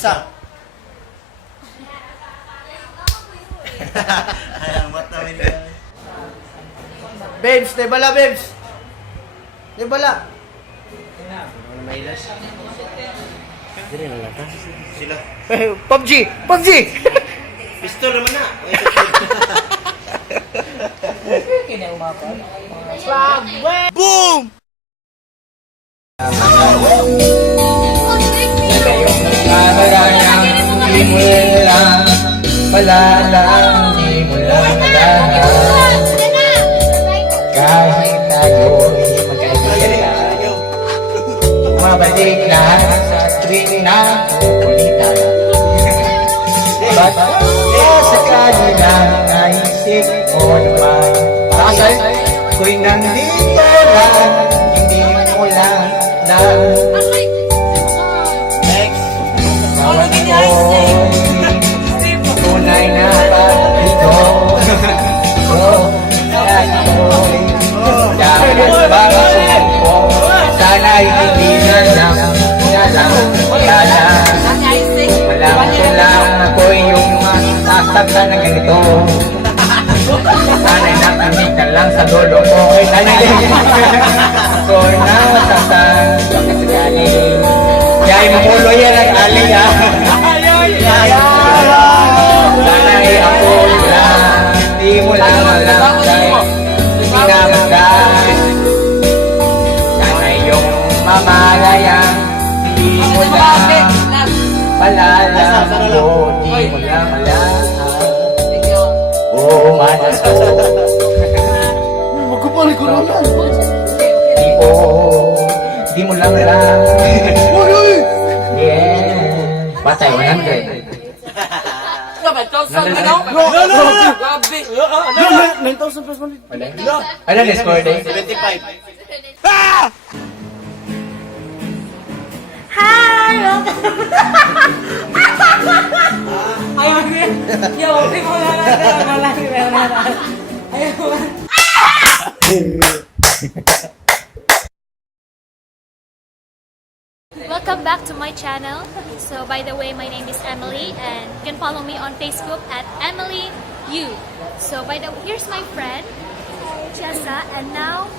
Isa. Ayang mata mo niya. Babes, tayo bala, babes. Tayo bala. Ano mailas? Dili na lang ka. Sila. PUBG! PUBG! Pistol naman na. Boom! Di mo lang malalang, di mo lang malalang. Kahit tayo'y magkaibigan, mabalik lahat sa tuwing na kulitan. Ba't sa kanilang naisip mo naman, bakit ko'y nandito lang, hindi mo lang bawat ko'y tunay na pag-ito. Kahit ko'y dapat bang ko, sana'y hindi na lang wala ko lang ako'y yung masasaktan na ganito. Sana'y nakamit na lang sa dulo ko, sana'y ako'y nasasaktan pagkasakali. Kaya'y mamulo yan ang ali, ha? Sana'y ako'y lang, di mo lang alam dahil pinamagay. Sana'y yung mamalayang, di mo lang malalang ko, di mo lang malalang. Oo, manas ko. Magkupali ko naman. Di mo lang lang. Yeah. Patay, 100. 9,000 ano? No! Grabe! 9,000 plus 1. Ano na score day? 75. Hi! Ayaw ko yun. Yo, di mo lang malaki. Ayaw ko. Welcome back to my channel. So by the way, my name is Emily and you can follow me on Facebook at Emily Yu. So here's my friend, Chessa, and now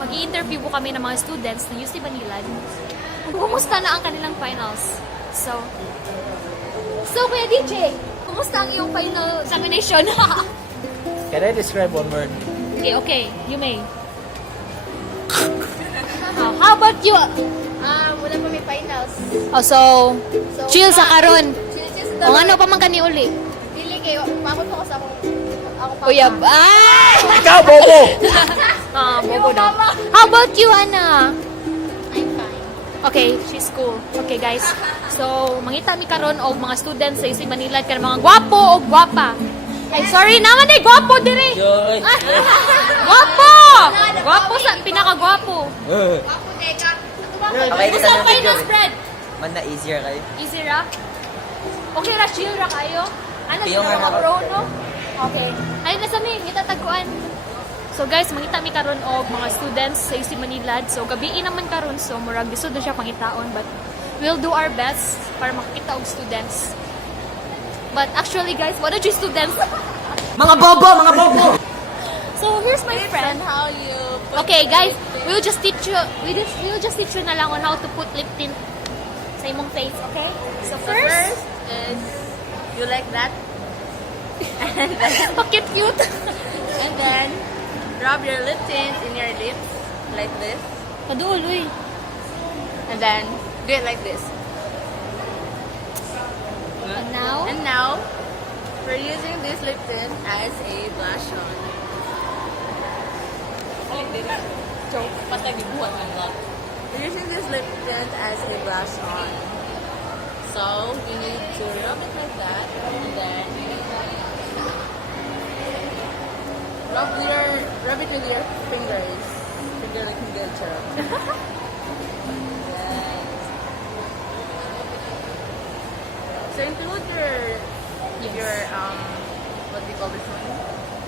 mag-i-interview ko kami ng mga students ng UC Banilad. Kumusta na ang kanilang finals? So Kuya DJ, kumusta ang iyong final examination? Can I describe one word? Okay, you may. How about you? Wala pa may finals. Oh, so chill sa karon. Chill O ano pa man kani uli? Dili kayo, paabot ko sa ako pa. Kuya, ah! Ikaw, bobo! Bobo daw. How about you, Ana? I'm fine. Okay, she's cool. Okay, guys. So, mangita mi karon og mga students sa UC Manila kan mga gwapo o gwapa. Ay, sorry naman eh, gwapo diri. Gwapo! Gwapo sa pinakagwapo. Ako teka. Okay, Gusto ang finals, Fred? Man na easier kayo. Easy ra? Okay ra, chill ra kayo? Ano Yung sila mga mga- pro, no? Okay. Ayun na sa mi, itatagkuan. So guys, mangita mi karon og mga students sa UC Manilad. So gabi naman karon, so murag lisod na siya pangitaon, but we'll do our best para makita og students. But actually guys, what are you students? Mga bobo! Mga bobo! So here's my friend. How you Okay guys, we'll just teach you na lang on how to put lip tint sa imong face, okay? So first is you like that, bakit cute? and then rub your lip tint in your lips like this, Kadul, uy. and then do it like this. And now, And now we're using this lip tint as a blush on. We're using this lip tint as a blush on. So you need to rub it like that, and then rub it with your fingers. Finger like finger charm. Yes. So include your what do you call this one?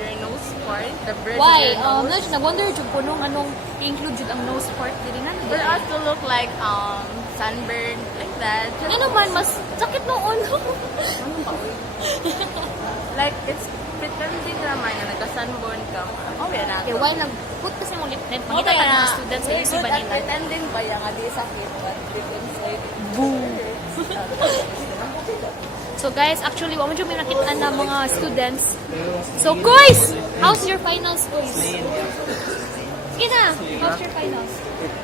Your nose part, the bridge why? of your nose. Nag-wonder jud ko nung anong i-include jud ang nose part diri nga. For us to look like sunburned, like that. Ano man, mas sakit noon. Like, it's pretending naman na nagka-sunburn ka. Oh, yan na. Okay, why nag-put kasi mong lip tint? Pangita ka ng students sa UC Manila. Pretending ba yan nga di sakit, but you can say So guys, actually, wala mo dyan may nakita na mga students. So, Kuys! How's your finals, Kuys? Sige na, how's your finals?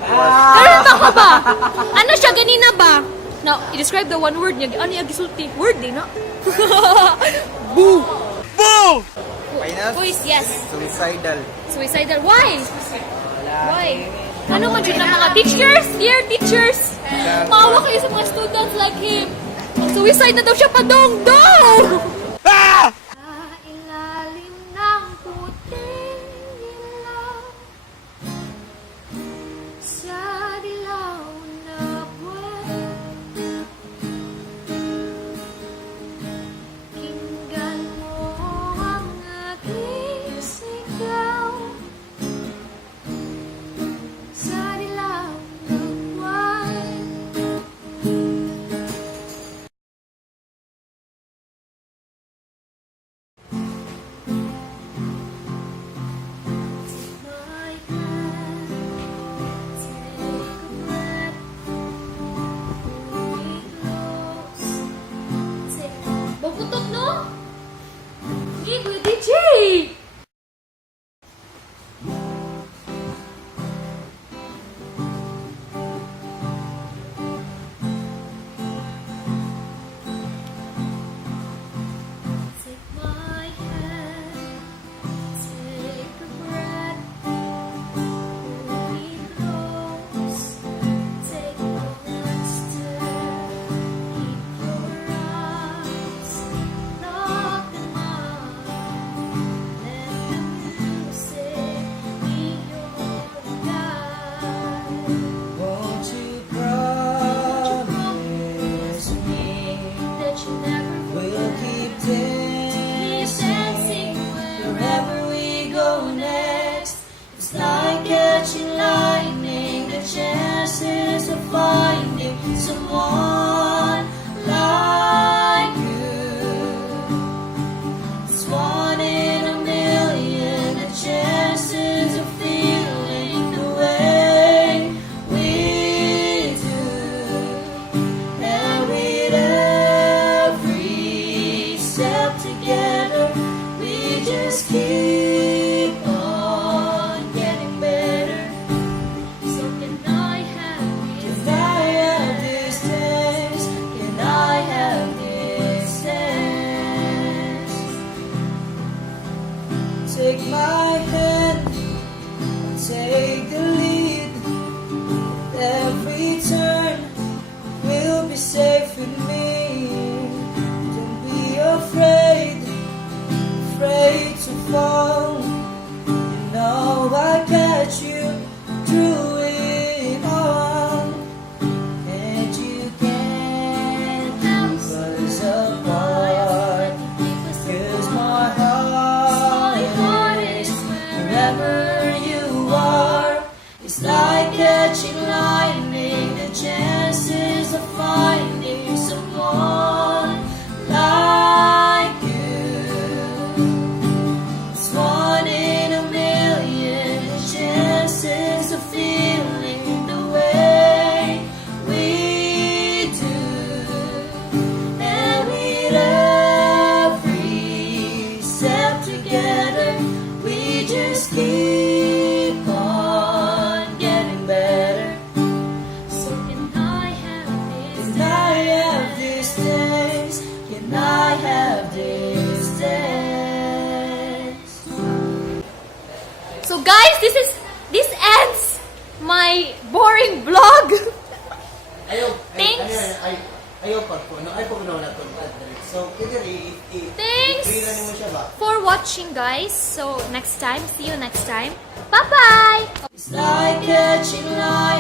Ganito ka ba? Ano siya, ganina ba? Now, i-describe the one word niya. Ano yung gisulti? Word, di na? Boo! Boo! Finals? Kuys, yes. Suicidal. Suicidal. Why? Why? Ano man dyan ng mga teachers? Dear teachers! Maawa kayo sa mga students like him. Suicide na daw siya pa dong-dong! Ah! Sa ilalim ng puting ilaw, sa dilaw na buwan, kinggan mo ang aking sigaw, sa dilaw na buwan. My hand, take a breath, hold me close. Bagutot, no? Hindi, Kuya DJ! Take my hand, take a breath, hold me close, take one step, keep your eyes locked in mine, let the music be your guide. Won't you promise me That you never we'll keep dancing wherever we go next? It's like catching lightning, the chances of finding someone like you. It's 1 in a million, the chances of feeling the way we do. And with every step together, we just keep on getting better. So can I have this? Can I have this taste? Can I have this taste? Take my hand, take the lead. Every turn will be safe with me. Don't be afraid to fall. You know I got you through it all, and you can't keep us apart. 'Cause my heart is wherever you are. It's like catching lightning, the chances of finding someone like you. It's 1 in a million, the chances of feeling the way we do. And with every step together, we just keep on getting better. So can I have this? Can I have this taste? Can I have this taste? So guys, this ends my boring vlog. Thanks. Ayaw pag po. Ay po na ito. So, kaya Thanks i-freelance mo siya ba? for watching, guys. So next time, see you next time. Bye-bye! It's like catching light.